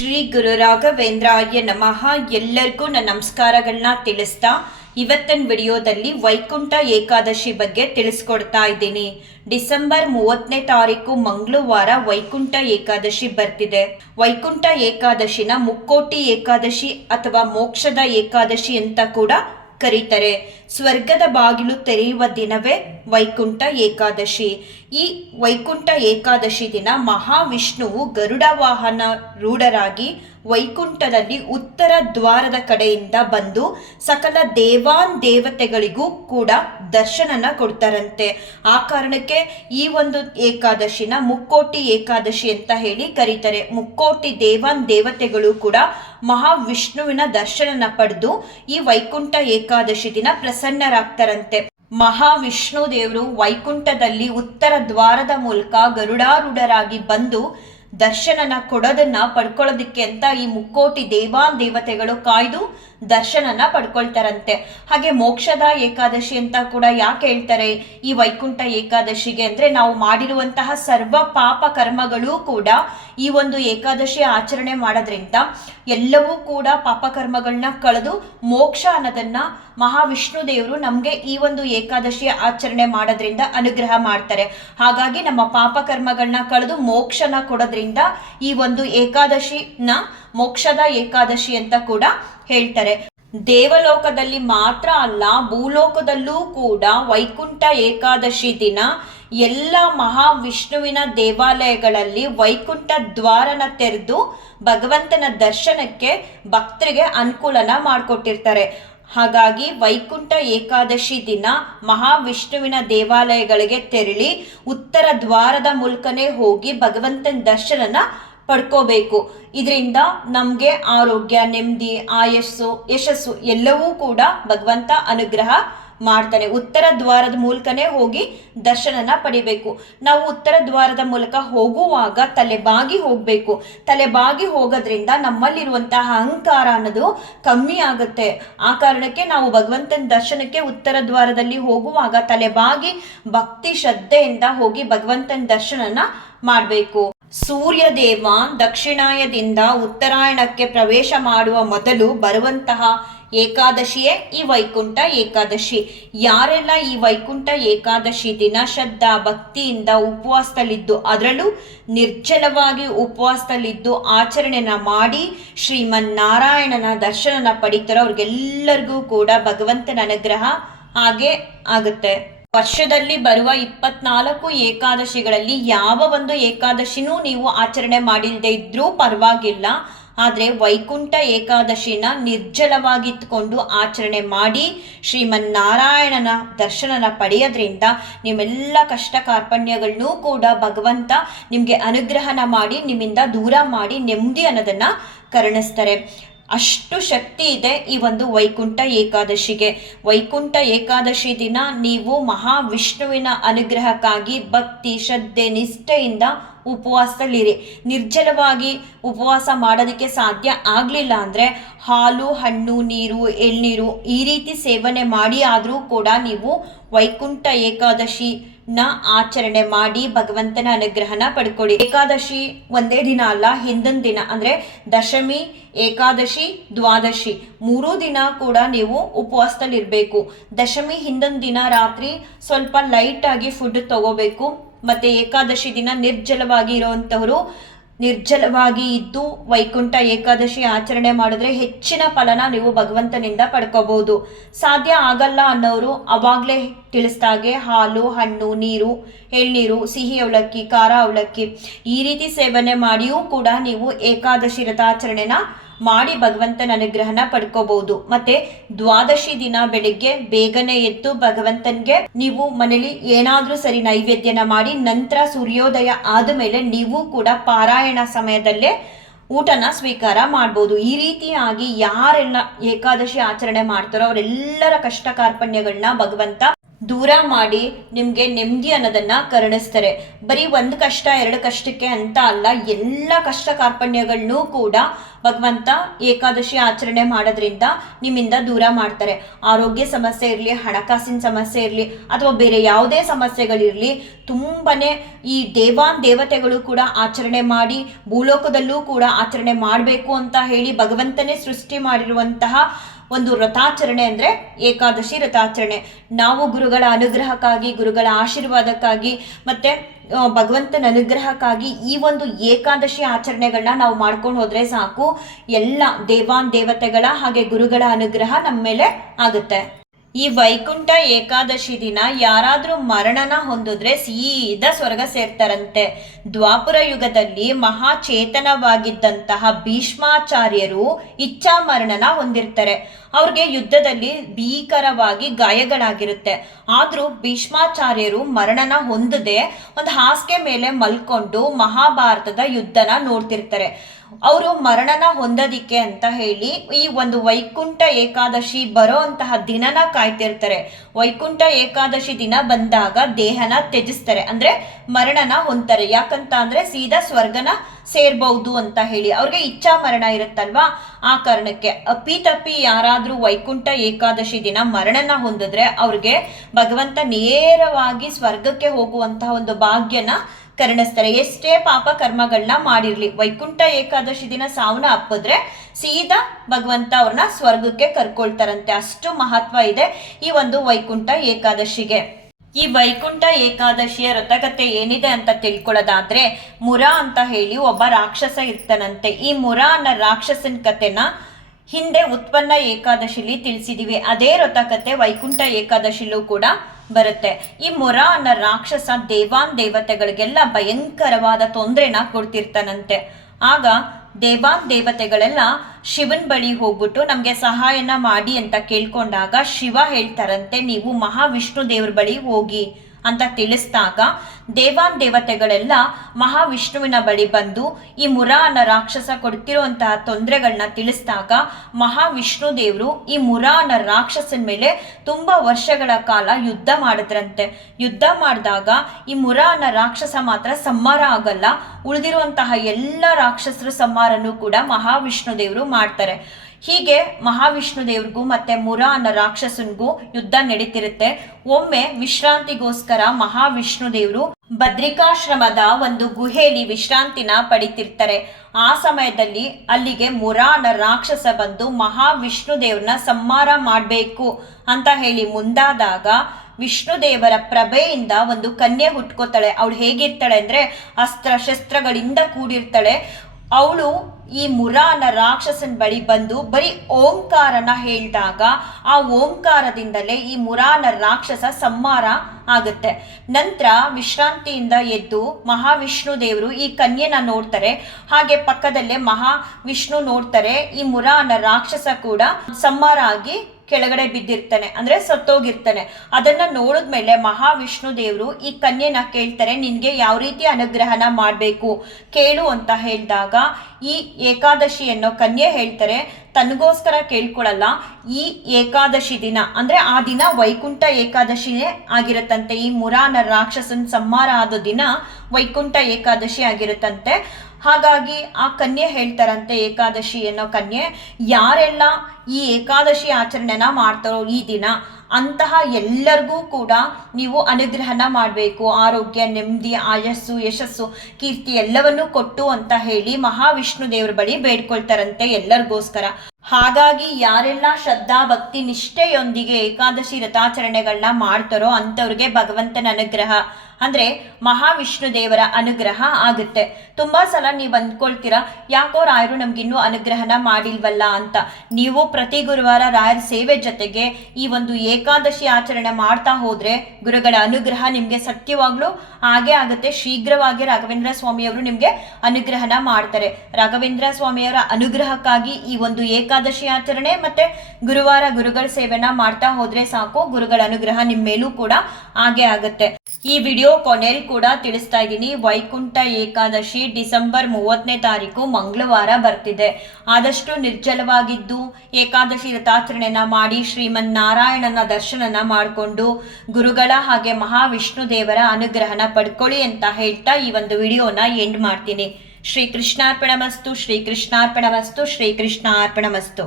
ಶ್ರೀ ಗುರು ರಾಘವೇಂದ್ರಾಯ ನಮಃ. ಎಲ್ಲರಿಗೂ ನನ್ನ ನಮಸ್ಕಾರಗಳನ್ನ ತಿಳಿಸ್ತಾ ಇವತ್ತಿನ ವಿಡಿಯೋದಲ್ಲಿ ವೈಕುಂಠ ಏಕಾದಶಿ ಬಗ್ಗೆ ತಿಳಿಸ್ಕೊಡ್ತಾ ಇದ್ದೀನಿ. ಡಿಸೆಂಬರ್ 30ನೇ ತಾರೀಕು ಮಂಗಳವಾರ ವೈಕುಂಠ ಏಕಾದಶಿ ಬರ್ತಿದೆ. ವೈಕುಂಠ ಏಕಾದಶಿನ ಮುಕ್ಕೋಟಿ ಏಕಾದಶಿ ಅಥವಾ ಮೋಕ್ಷದ ಏಕಾದಶಿ ಅಂತ ಕೂಡ ಕರೀತಾರೆ. ಸ್ವರ್ಗದ ಬಾಗಿಲು ತೆರೆಯುವ ದಿನವೇ ವೈಕುಂಠ ಏಕಾದಶಿ. ಈ ವೈಕುಂಠ ಏಕಾದಶಿ ದಿನ ಮಹಾವಿಷ್ಣುವು ಗರುಡ ವಾಹನ ರೂಢರಾಗಿ ವೈಕುಂಠದಲ್ಲಿ ಉತ್ತರ ದ್ವಾರದ ಕಡೆಯಿಂದ ಬಂದು ಸಕಲ ದೇವಾನ್ ದೇವತೆಗಳಿಗೂ ಕೂಡ ದರ್ಶನನ ಕೊಡ್ತಾರಂತೆ. ಆ ಕಾರಣಕ್ಕೆ ಈ ಒಂದು ಏಕಾದಶಿನ ಮುಕ್ಕೋಟಿ ಏಕಾದಶಿ ಅಂತ ಹೇಳಿ ಕರೀತಾರೆ. ಮುಕ್ಕೋಟಿ ದೇವಾನ್ ದೇವತೆಗಳು ಕೂಡ ಮಹಾವಿಷ್ಣುವಿನ ದರ್ಶನನ ಪಡೆದು ಈ ವೈಕುಂಠ ಏಕಾದಶಿ ದಿನ ಪ್ರಸನ್ನರಾಗ್ತಾರಂತೆ. ಮಹಾವಿಷ್ಣು ದೇವರು ವೈಕುಂಠದಲ್ಲಿ ಉತ್ತರ ದ್ವಾರದ ಮೂಲಕ ಗರುಡಾರೂಢರಾಗಿ ಬಂದು ದರ್ಶನನ ಕೊಡೋದನ್ನ ಪಡ್ಕೊಳ್ಳೋದಿಕ್ಕೆ ಅಂತ ಈ ಮುಕ್ಕೋಟಿ ದೇವಾನ್ ದೇವತೆಗಳು ಕಾಯ್ದು ದರ್ಶನನ ಪಡ್ಕೊಳ್ತಾರಂತೆ. ಹಾಗೆ ಮೋಕ್ಷದ ಏಕಾದಶಿ ಅಂತ ಕೂಡ ಯಾಕೆ ಹೇಳ್ತಾರೆ ಈ ವೈಕುಂಠ ಏಕಾದಶಿಗೆ ಅಂದ್ರೆ, ನಾವು ಮಾಡಿರುವಂತಹ ಸರ್ವ ಪಾಪ ಕರ್ಮಗಳು ಕೂಡ ಈ ಒಂದು ಏಕಾದಶಿ ಆಚರಣೆ ಮಾಡೋದ್ರಿಂದ ಎಲ್ಲವೂ ಕೂಡ ಪಾಪ ಕರ್ಮಗಳನ್ನ ಕಳೆದು ಮೋಕ್ಷ ಅನ್ನೋದನ್ನ ಮಹಾವಿಷ್ಣು ದೇವರು ನಮ್ಗೆ ಈ ಒಂದು ಏಕಾದಶಿ ಆಚರಣೆ ಮಾಡೋದ್ರಿಂದ ಅನುಗ್ರಹ ಮಾಡ್ತಾರೆ. ಹಾಗಾಗಿ ನಮ್ಮ ಪಾಪ ಕರ್ಮಗಳನ್ನ ಕಳೆದು ಮೋಕ್ಷನ ಕೊಡೋದ್ರಿಂದ ಈ ಒಂದು ಏಕಾದಶಿನ ಮೋಕ್ಷದ ಏಕಾದಶಿ ಅಂತ ಕೂಡ ಹೇಳ್ತಾರೆ. ದೇವಲೋಕದಲ್ಲಿ ಮಾತ್ರ ಅಲ್ಲ, ಭೂಲೋಕದಲ್ಲೂ ಕೂಡ ವೈಕುಂಠ ಏಕಾದಶಿ ದಿನ ಎಲ್ಲ ಮಹಾವಿಷ್ಣುವಿನ ದೇವಾಲಯಗಳಲ್ಲಿ ವೈಕುಂಠ ದ್ವಾರನ ತೆರೆದು ಭಗವಂತನ ದರ್ಶನಕ್ಕೆ ಭಕ್ತರಿಗೆ ಅನುಕೂಲನ ಮಾಡಿಕೊಟ್ಟಿರ್ತಾರೆ. ಹಾಗಾಗಿ ವೈಕುಂಠ ಏಕಾದಶಿ ದಿನ ಮಹಾವಿಷ್ಣುವಿನ ದೇವಾಲಯಗಳಿಗೆ ತೆರಳಿ ಉತ್ತರ ದ್ವಾರದ ಮೂಲಕನೇ ಹೋಗಿ ಭಗವಂತನ ದರ್ಶನನ ಪಡ್ಕೋಬೇಕು. ಇದರಿಂದ ನಮಗೆ ಆರೋಗ್ಯ, ನೆಮ್ಮದಿ, ಯಶಸ್ಸು ಎಲ್ಲವೂ ಕೂಡ ಭಗವಂತ ಅನುಗ್ರಹ ಮಾಡ್ತಾನೆ. ಉತ್ತರ ದ್ವಾರದ ಮೂಲಕನೇ ಹೋಗಿ ದರ್ಶನನ ಪಡಿಬೇಕು. ನಾವು ಉತ್ತರ ದ್ವಾರದ ಮೂಲಕ ಹೋಗುವಾಗ ತಲೆಬಾಗಿ ಹೋಗಬೇಕು. ತಲೆಬಾಗಿ ಹೋಗೋದ್ರಿಂದ ನಮ್ಮಲ್ಲಿರುವಂತಹ ಅಹಂಕಾರ ಅನ್ನೋದು ಕಮ್ಮಿ ಆಗುತ್ತೆ. ಆ ಕಾರಣಕ್ಕೆ ನಾವು ಭಗವಂತನ ದರ್ಶನಕ್ಕೆ ಉತ್ತರ ದ್ವಾರದಲ್ಲಿ ಹೋಗುವಾಗ ತಲೆಬಾಗಿ ಭಕ್ತಿ ಶ್ರದ್ಧೆಯಿಂದ ಹೋಗಿ ಭಗವಂತನ ದರ್ಶನನ ಮಾಡಬೇಕು. ಸೂರ್ಯ ದೇವ ದಕ್ಷಿಣಾಯದಿಂದ ಉತ್ತರಾಯಣಕ್ಕೆ ಪ್ರವೇಶ ಮಾಡುವ ಮೊದಲು ಬರುವಂತಹ ಏಕಾದಶಿಯೇ ಈ ವೈಕುಂಠ ಏಕಾದಶಿ. ಯಾರೆಲ್ಲ ಈ ವೈಕುಂಠ ಏಕಾದಶಿ ದಿನ ಶ್ರದ್ಧಾ ಭಕ್ತಿಯಿಂದ ಉಪವಾಸದಲ್ಲಿದ್ದು, ಅದರಲ್ಲೂ ನಿರ್ಜಲವಾಗಿ ಉಪವಾಸದಲ್ಲಿದ್ದು ಆಚರಣೆನ ಮಾಡಿ ಶ್ರೀಮನ್ನಾರಾಯಣನ ದರ್ಶನನ ಪಡಿತಾರೋ ಅವ್ರಿಗೆಲ್ಲರಿಗೂ ಕೂಡ ಭಗವಂತನ ಅನುಗ್ರಹ ಹಾಗೆ ಆಗುತ್ತೆ. ವರ್ಷದಲ್ಲಿ ಬರುವ 24 ಏಕಾದಶಿಗಳಲ್ಲಿ ಯಾವ ಒಂದು ಏಕಾದಶಿನೂ ನೀವು ಆಚರಣೆ ಮಾಡಿಲ್ಲದೆ ಇದ್ರೂ ಪರವಾಗಿಲ್ಲ. ಆದರೆ ವೈಕುಂಠ ಏಕಾದಶಿನ ನಿರ್ಜಲವಾಗಿತ್ಕೊಂಡು ಆಚರಣೆ ಮಾಡಿ ಶ್ರೀಮನ್ನಾರಾಯಣನ ದರ್ಶನನ ಪಡೆಯೋದ್ರಿಂದ ನಿಮ್ಮೆಲ್ಲ ಕಷ್ಟ ಕಾರ್ಪಣ್ಯಗಳನ್ನೂ ಕೂಡ ಭಗವಂತ ನಿಮಗೆ ಅನುಗ್ರಹನ ಮಾಡಿ ನಿಮ್ಮಿಂದ ದೂರ ಮಾಡಿ ನೆಮ್ಮದಿ ಅನ್ನೋದನ್ನು ಕರುಣಿಸ್ತಾರೆ. ಅಷ್ಟು ಶಕ್ತಿ ಇದೆ ಈ ಒಂದು ವೈಕುಂಠ ಏಕಾದಶಿಗೆ. ವೈಕುಂಠ ಏಕಾದಶಿ ದಿನ ನೀವು ಮಹಾವಿಷ್ಣುವಿನ ಅನುಗ್ರಹಕ್ಕಾಗಿ ಭಕ್ತಿ ಶ್ರದ್ಧೆ ನಿಷ್ಠೆಯಿಂದ ಉಪವಾಸದಲ್ಲಿರಿ. ನಿರ್ಜಲವಾಗಿ ಉಪವಾಸ ಮಾಡೋದಕ್ಕೆ ಸಾಧ್ಯ ಆಗಲಿಲ್ಲ ಅಂದರೆ ಹಾಲು, ಹಣ್ಣು, ನೀರು, ಎಳ್ನೀರು ಈ ರೀತಿ ಸೇವನೆ ಮಾಡಿ ಆದರೂ ಕೂಡ ನೀವು ವೈಕುಂಠ ಏಕಾದಶಿನ ಆಚರಣೆ ಮಾಡಿ ಭಗವಂತನ ಅನುಗ್ರಹನ ಪಡ್ಕೊಳ್ಳಿ. ಏಕಾದಶಿ ಒಂದೇ ದಿನ ಅಲ್ಲ, ಹಿಂದಿನ ದಿನ ಅಂದರೆ ದಶಮಿ, ಏಕಾದಶಿ, ದ್ವಾದಶಿ 3 ದಿನ ಕೂಡ ನೀವು ಉಪವಾಸದಲ್ಲಿರಬೇಕು. ದಶಮಿ ಹಿಂದಿನ ದಿನ ರಾತ್ರಿ ಸ್ವಲ್ಪ ಲೈಟಾಗಿ ಫುಡ್ ತಗೋಬೇಕು. ಮತ್ತು ಏಕಾದಶಿ ದಿನ ನಿರ್ಜಲವಾಗಿ ಇರೋವಂಥವರು ನಿರ್ಜಲವಾಗಿ ಇದ್ದು ವೈಕುಂಠ ಏಕಾದಶಿ ಆಚರಣೆ ಮಾಡಿದ್ರೆ ಹೆಚ್ಚಿನ ಫಲನ ನೀವು ಭಗವಂತನಿಂದ ಪಡ್ಕೋಬಹುದು. ಸಾಧ್ಯ ಆಗಲ್ಲ ಅನ್ನೋರು ಅವಾಗಲೇ ತಿಳಿಸ್ದಾಗೆ ಹಾಲು, ಹಣ್ಣು, ನೀರು, ಎಳ್ನೀರು, ಸಿಹಿ ಅವಲಕ್ಕಿ, ಖಾರ ಅವಲಕ್ಕಿ ಈ ರೀತಿ ಸೇವನೆ ಮಾಡಿಯೂ ಕೂಡ ನೀವು ಏಕಾದಶಿ ವ್ರತಾಚರಣೆನ ಮಾಡಿ ಭಗವಂತನ ಅನುಗ್ರಹನ ಪಡ್ಕೋಬಹುದು. ಮತ್ತೆ ದ್ವಾದಶಿ ದಿನ ಬೆಳಿಗ್ಗೆ ಬೇಗನೆ ಎದ್ದು ಭಗವಂತನ್ಗೆ ನೀವು ಮನೇಲಿ ಏನಾದ್ರೂ ಸರಿ ನೈವೇದ್ಯನ ಮಾಡಿ ನಂತರ ಸೂರ್ಯೋದಯ ಆದಮೇಲೆ ನೀವು ಕೂಡ ಪಾರಾಯಣ ಸಮಯದಲ್ಲೇ ಊಟನ ಸ್ವೀಕಾರ ಮಾಡ್ಬೋದು. ಈ ರೀತಿಯಾಗಿ ಯಾರೆಲ್ಲ ಏಕಾದಶಿ ಆಚರಣೆ ಮಾಡ್ತಾರೋ ಅವರೆಲ್ಲರ ಕಷ್ಟ ಕಾರ್ಪಣ್ಯಗಳನ್ನ ಭಗವಂತ ದೂರ ಮಾಡಿ ನಿಮಗೆ ನೆಮ್ಮದಿ ಅನ್ನೋದನ್ನ ಕರುಣಿಸ್ತಾರೆ. ಬರೀ ಒಂದು ಕಷ್ಟ ಎರಡು ಕಷ್ಟಕ್ಕೆ ಅಂತ ಅಲ್ಲ, ಎಲ್ಲ ಕಷ್ಟ ಕಾರ್ಪಣ್ಯಗಳನ್ನೂ ಕೂಡ ಭಗವಂತ ಏಕಾದಶಿ ಆಚರಣೆ ಮಾಡೋದ್ರಿಂದ ನಿಮ್ಮಿಂದ ದೂರ ಮಾಡ್ತಾರೆ. ಆರೋಗ್ಯ ಸಮಸ್ಯೆ ಇರಲಿ, ಹಣಕಾಸಿನ ಸಮಸ್ಯೆ ಇರಲಿ, ಅಥವಾ ಬೇರೆ ಯಾವುದೇ ಸಮಸ್ಯೆಗಳಿರಲಿ, ತುಂಬನೇ ಈ ದೇವತೆಗಳು ಕೂಡ ಆಚರಣೆ ಮಾಡಿ ಭೂಲೋಕದಲ್ಲೂ ಕೂಡ ಆಚರಣೆ ಮಾಡಬೇಕು ಅಂತ ಹೇಳಿ ಭಗವಂತನೇ ಸೃಷ್ಟಿ ಮಾಡಿರುವಂತಹ ಒಂದು ವ್ರತಾಚರಣೆ ಅಂದರೆ ಏಕಾದಶಿ ವ್ರತಾಚರಣೆ. ನಾವು ಗುರುಗಳ ಅನುಗ್ರಹಕ್ಕಾಗಿ, ಗುರುಗಳ ಆಶೀರ್ವಾದಕ್ಕಾಗಿ ಮತ್ತು ಭಗವಂತನ ಅನುಗ್ರಹಕ್ಕಾಗಿ ಈ ಒಂದು ಏಕಾದಶಿ ಆಚರಣೆಗಳನ್ನ ನಾವು ಮಾಡ್ಕೊಂಡು ಹೋದರೆ ಸಾಕು, ಎಲ್ಲ ದೇವತೆಗಳ ಹಾಗೆ ಗುರುಗಳ ಅನುಗ್ರಹ ನಮ್ಮ ಮೇಲೆ ಆಗುತ್ತೆ. ಈ ವೈಕುಂಠ ಏಕಾದಶಿ ದಿನ ಯಾರಾದರೂ ಮರಣನ ಹೊಂದಿದ್ರೆ ಸೀದಾ ಸ್ವರ್ಗ ಸೇರ್ತಾರಂತೆ. ದ್ವಾಪರ ಯುಗದಲ್ಲಿ ಮಹಾಚೇತನವಾಗಿದ್ದಂತಹ ಭೀಷ್ಮಾಚಾರ್ಯರು ಇಚ್ಛಾ ಮರಣನ ಹೊಂದಿರ್ತಾರೆ. ಅವ್ರಿಗೆ ಯುದ್ಧದಲ್ಲಿ ಭೀಕರವಾಗಿ ಗಾಯಗಳಾಗಿರುತ್ತೆ. ಆದರೂ ಭೀಷ್ಮಾಚಾರ್ಯರು ಮರಣನ ಹೊಂದದೆ ಒಂದು ಹಾಸಿಗೆ ಮೇಲೆ ಮಲ್ಕೊಂಡು ಮಹಾಭಾರತದ ಯುದ್ಧನ ನೋಡ್ತಿರ್ತಾರೆ. ಅವರು ಮರಣನ ಹೊಂದೋದಿಕ್ಕೆ ಅಂತ ಹೇಳಿ ಈ ಒಂದು ವೈಕುಂಠ ಏಕಾದಶಿ ಬರೋ ಅಂತಹ ದಿನನ ಕಾಯ್ತಿರ್ತಾರೆ. ವೈಕುಂಠ ಏಕಾದಶಿ ದಿನ ಬಂದಾಗ ದೇಹನ ತ್ಯಜಿಸ್ತಾರೆ, ಅಂದ್ರೆ ಮರಣನ ಹೊಂದ್ತಾರೆ. ಯಾಕಂತ ಅಂದ್ರೆ ಸೀದಾ ಸ್ವರ್ಗನ ಸೇರ್ಬಹುದು ಅಂತ ಹೇಳಿ ಅವ್ರಿಗೆ ಇಚ್ಛಾ ಮರಣ ಇರುತ್ತಲ್ವಾ, ಆ ಕಾರಣಕ್ಕೆ. ಅಪ್ಪಿತಪ್ಪಿ ಯಾರಾದ್ರೂ ವೈಕುಂಠ ಏಕಾದಶಿ ದಿನ ಮರಣನ ಹೊಂದಿದ್ರೆ ಅವ್ರಿಗೆ ಭಗವಂತ ನೇರವಾಗಿ ಸ್ವರ್ಗಕ್ಕೆ ಹೋಗುವಂತಹ ಒಂದು ಭಾಗ್ಯನ ಕರುಣಿಸ್ತಾರೆ. ಎಷ್ಟೇ ಪಾಪ ಕರ್ಮಗಳನ್ನ ಮಾಡಿರ್ಲಿ, ವೈಕುಂಠ ಏಕಾದಶಿ ದಿನ ಸಾವನ್ನ ಅಪ್ಪಿದ್ರೆ ಸೀದಾ ಭಗವಂತ ಅವ್ರನ್ನ ಸ್ವರ್ಗಕ್ಕೆ ಕರ್ಕೊಳ್ತಾರಂತೆ. ಅಷ್ಟು ಮಹತ್ವ ಇದೆ ಈ ಒಂದು ವೈಕುಂಠ ಏಕಾದಶಿಗೆ. ಈ ವೈಕುಂಠ ಏಕಾದಶಿಯ ವ್ರತಕತೆ ಏನಿದೆ ಅಂತ ತಿಳ್ಕೊಳ್ಳೋದಾದ್ರೆ, ಮುರ ಅಂತ ಹೇಳಿ ಒಬ್ಬ ರಾಕ್ಷಸ ಇರ್ತಾನಂತೆ. ಈ ಮುರ ಅನ್ನೋ ರಾಕ್ಷಸನ ಕತೆನ ಹಿಂದೆ ಉತ್ಪನ್ನ ಏಕಾದಶಿಲಿ ತಿಳಿಸಿದೀವಿ. ಅದೇ ವ್ರತಕತೆ ವೈಕುಂಠ ಏಕಾದಶಿಲೂ ಕೂಡ ಬರುತ್ತೆ. ಈ ಮುರ ಅನ್ನೋ ರಾಕ್ಷಸ ದೇವತೆಗಳಿಗೆಲ್ಲ ಭಯಂಕರವಾದ ತೊಂದರೆನ ಕೊಡ್ತಿರ್ತಾನಂತೆ. ಆಗ ದೇವತೆಗಳೆಲ್ಲ ಶಿವನ್ ಬಳಿ ಹೋಗ್ಬಿಟ್ಟು ನಮ್ಗೆ ಸಹಾಯನ ಮಾಡಿ ಅಂತ ಕೇಳ್ಕೊಂಡಾಗ ಶಿವ ಹೇಳ್ತಾರಂತೆ, ನೀವು ಮಹಾವಿಷ್ಣು ದೇವ್ರ ಬಳಿ ಹೋಗಿ ಅಂತ ತಿಳಿಸಿದಾಗ ದೇವತೆಗಳೆಲ್ಲ ಮಹಾವಿಷ್ಣುವಿನ ಬಳಿ ಬಂದು ಈ ಮುರ ಅನ್ನೋ ರಾಕ್ಷಸ ಕೊಡ್ತಿರುವಂತಹ ತೊಂದರೆಗಳನ್ನ ತಿಳಿಸಿದಾಗ ಮಹಾವಿಷ್ಣು ದೇವರು ಈ ಮುರ ಅನ್ನೋ ರಾಕ್ಷಸನ ಮೇಲೆ ತುಂಬಾ ವರ್ಷಗಳ ಕಾಲ ಯುದ್ಧ ಮಾಡಿದ್ರಂತೆ. ಯುದ್ಧ ಮಾಡಿದಾಗ ಈ ಮುರ ಅನ್ನೋ ರಾಕ್ಷಸ ಮಾತ್ರ ಸಂಹಾರ ಆಗಲ್ಲ, ಉಳಿದಿರುವಂತಹ ಎಲ್ಲ ರಾಕ್ಷಸರ ಸಂಹಾರನೂ ಕೂಡ ಮಹಾವಿಷ್ಣು ದೇವರು ಮಾಡ್ತಾರೆ. ಹೀಗೆ ಮಹಾವಿಷ್ಣು ದೇವ್ರಿಗೂ ಮತ್ತೆ ಮುರ ಅನ್ನೋ ರಾಕ್ಷಸನ್ಗೂ ಯುದ್ಧ ನಡೀತಿರುತ್ತೆ. ಒಮ್ಮೆ ವಿಶ್ರಾಂತಿಗೋಸ್ಕರ ಮಹಾವಿಷ್ಣು ದೇವರು ಬದ್ರಿಕಾಶ್ರಮದ ಒಂದು ಗುಹೆಯಲ್ಲಿ ವಿಶ್ರಾಂತಿನ ಪಡಿತಿರ್ತಾರೆ. ಆ ಸಮಯದಲ್ಲಿ ಅಲ್ಲಿಗೆ ಮುರ ಅನ್ನೋ ರಾಕ್ಷಸ ಬಂದು ಮಹಾವಿಷ್ಣು ದೇವ್ರನ್ನ ಸಂಹಾರ ಮಾಡಬೇಕು ಅಂತ ಹೇಳಿ ಮುಂದಾದಾಗ ವಿಷ್ಣು ದೇವರ ಪ್ರಭೆಯಿಂದ ಒಂದು ಕನ್ಯೆ ಹುಟ್ಕೋತಾಳೆ. ಅವಳು ಹೇಗಿರ್ತಾಳೆ ಅಂದ್ರೆ ಅಸ್ತ್ರ ಶಸ್ತ್ರಗಳಿಂದ ಕೂಡಿರ್ತಾಳೆ. ಅವಳು ಈ ಮುರ ಅನ್ನೋ ರಾಕ್ಷಸನ ಬಳಿ ಬಂದು ಬರೀ ಓಂಕಾರನ ಹೇಳಿದಾಗ ಆ ಓಂಕಾರದಿಂದಲೇ ಈ ಮುರ ಅನ್ನೋ ರಾಕ್ಷಸ ಸಂಹಾರ ಆಗುತ್ತೆ. ನಂತರ ವಿಶ್ರಾಂತಿಯಿಂದ ಎದ್ದು ಮಹಾವಿಷ್ಣು ದೇವರು ಈ ಕನ್ಯೆನ ನೋಡ್ತಾರೆ. ಹಾಗೆ ಪಕ್ಕದಲ್ಲೇ ಮಹಾವಿಷ್ಣು ನೋಡ್ತಾರೆ, ಈ ಮುರ ಅನ್ನೋ ರಾಕ್ಷಸ ಕೂಡ ಸಂಹಾರ ಆಗಿ ಕೆಳಗಡೆ ಬಿದ್ದಿರ್ತಾನೆ, ಅಂದ್ರೆ ಸತ್ತೋಗಿರ್ತಾನೆ. ಅದನ್ನ ನೋಡಿದ್ಮೇಲೆ ಮಹಾವಿಷ್ಣು ದೇವರು ಈ ಕನ್ಯೆನ ಕೇಳ್ತಾರೆ, ನಿನ್ಗೆ ಯಾವ ರೀತಿ ಅನುಗ್ರಹನ ಮಾಡಬೇಕು ಕೇಳು ಅಂತ ಹೇಳಿದಾಗ ಈ ಏಕಾದಶಿ ಅನ್ನೋ ಕನ್ಯೆ ಹೇಳ್ತಾರೆ, ತನಗೋಸ್ಕರ ಕೇಳ್ಕೊಳಲ್ಲ, ಈ ಏಕಾದಶಿ ದಿನ ಅಂದ್ರೆ ಆ ದಿನ ವೈಕುಂಠ ಏಕಾದಶಿನೇ ಆಗಿರುತ್ತಂತೆ. ಈ ಮುರ ಅನ್ನೋ ರಾಕ್ಷಸನ್ ಸಂಹಾರ ಆದ ದಿನ ವೈಕುಂಠ ಏಕಾದಶಿ ಆಗಿರುತ್ತಂತೆ. ಹಾಗಾಗಿ ಆ ಕನ್ಯೆ ಹೇಳ್ತಾರಂತೆ, ಏಕಾದಶಿ ಅನ್ನೋ ಕನ್ಯೆ, ಯಾರೆಲ್ಲ ಈ ಏಕಾದಶಿ ಆಚರಣೆನ ಮಾಡ್ತಾರೋ ಈ ದಿನ ಅಂತಹ ಎಲ್ಲರಿಗೂ ಕೂಡ ನೀವು ಅನುಗ್ರಹನ ಮಾಡಬೇಕು, ಆರೋಗ್ಯ, ನೆಮ್ಮದಿ, ಆಯಸ್ಸು, ಯಶಸ್ಸು, ಕೀರ್ತಿ ಎಲ್ಲವನ್ನೂ ಕೊಟ್ಟು ಅಂತ ಹೇಳಿ ಮಹಾವಿಷ್ಣು ದೇವ್ರ ಬಳಿ ಬೇಡ್ಕೊಳ್ತಾರಂತೆ ಎಲ್ಲರಿಗೋಸ್ಕರ. ಹಾಗಾಗಿ ಯಾರೆಲ್ಲ ಶ್ರದ್ಧಾ ಭಕ್ತಿ ನಿಷ್ಠೆಯೊಂದಿಗೆ ಏಕಾದಶಿ ವ್ರತಾಚರಣೆಗಳನ್ನ ಮಾಡ್ತಾರೋ ಅಂಥವ್ರಿಗೆ ಭಗವಂತನ ಅನುಗ್ರಹ ಅಂದ್ರೆ ಮಹಾವಿಷ್ಣು ದೇವರ ಅನುಗ್ರಹ ಆಗುತ್ತೆ. ತುಂಬಾ ಸಲ ನೀವು ಅಂದ್ಕೊಳ್ತೀರಾ, ಯಾಕೋ ರಾಯರು ನಮ್ಗಿನ್ನೂ ಅನುಗ್ರಹನ ಮಾಡಿಲ್ವಲ್ಲ ಅಂತ. ನೀವು ಪ್ರತಿ ಗುರುವಾರ ರಾಯರ ಸೇವೆ ಜೊತೆಗೆ ಈ ಒಂದು ಏಕಾದಶಿ ಆಚರಣೆ ಮಾಡ್ತಾ ಹೋದ್ರೆ ಗುರುಗಳ ಅನುಗ್ರಹ ನಿಮ್ಗೆ ಸತ್ಯವಾಗ್ಲೂ ಹಾಗೆ ಆಗುತ್ತೆ. ಶೀಘ್ರವಾಗಿ ರಾಘವೇಂದ್ರ ಸ್ವಾಮಿಯವರು ನಿಮ್ಗೆ ಅನುಗ್ರಹನ ಮಾಡ್ತಾರೆ. ರಾಘವೇಂದ್ರ ಸ್ವಾಮಿಯವರ ಅನುಗ್ರಹಕ್ಕಾಗಿ ಈ ಒಂದು ಏಕಾದಶಿ ಆಚರಣೆ ಮತ್ತೆ ಗುರುವಾರ ಗುರುಗಳ ಸೇವೆನ ಮಾಡ್ತಾ ಹೋದ್ರೆ ಸಾಕು, ಗುರುಗಳ ಅನುಗ್ರಹ ನಿಮ್ಮ ಮೇಲೂ ಕೂಡ ಹಾಗೆ ಆಗುತ್ತೆ. ಈ ವಿಡಿಯೋ ಕೊನೆಯಲ್ಲಿ ಕೂಡ ತಿಳಿಸ್ತಾ ಇದ್ದೀನಿ, ವೈಕುಂಠ ಏಕಾದಶಿ ಡಿಸೆಂಬರ್ 30ನೇ ತಾರೀಕು ಮಂಗಳವಾರ ಬರ್ತಿದೆ. ಆದಷ್ಟು ನಿರ್ಜಲವಾಗಿದ್ದು ಏಕಾದಶಿ ವ್ರತಾಚರಣೆನ ಮಾಡಿ ಶ್ರೀಮನ್ನಾರಾಯಣನ ದರ್ಶನನ ಮಾಡಿಕೊಂಡು ಗುರುಗಳ ಹಾಗೆ ಮಹಾವಿಷ್ಣು ದೇವರ ಅನುಗ್ರಹನ ಪಡ್ಕೊಳ್ಳಿ ಅಂತ ಹೇಳ್ತಾ ಈ ಒಂದು ವಿಡಿಯೋನ ಎಂಡ್ ಮಾಡ್ತೀನಿ. ಶ್ರೀ ಕೃಷ್ಣಾರ್ಪಣಮಸ್ತು, ಶ್ರೀ ಕೃಷ್ಣಾರ್ಪಣಮಸ್ತು, ಶ್ರೀ ಕೃಷ್ಣಾರ್ಪಣಮಸ್ತು.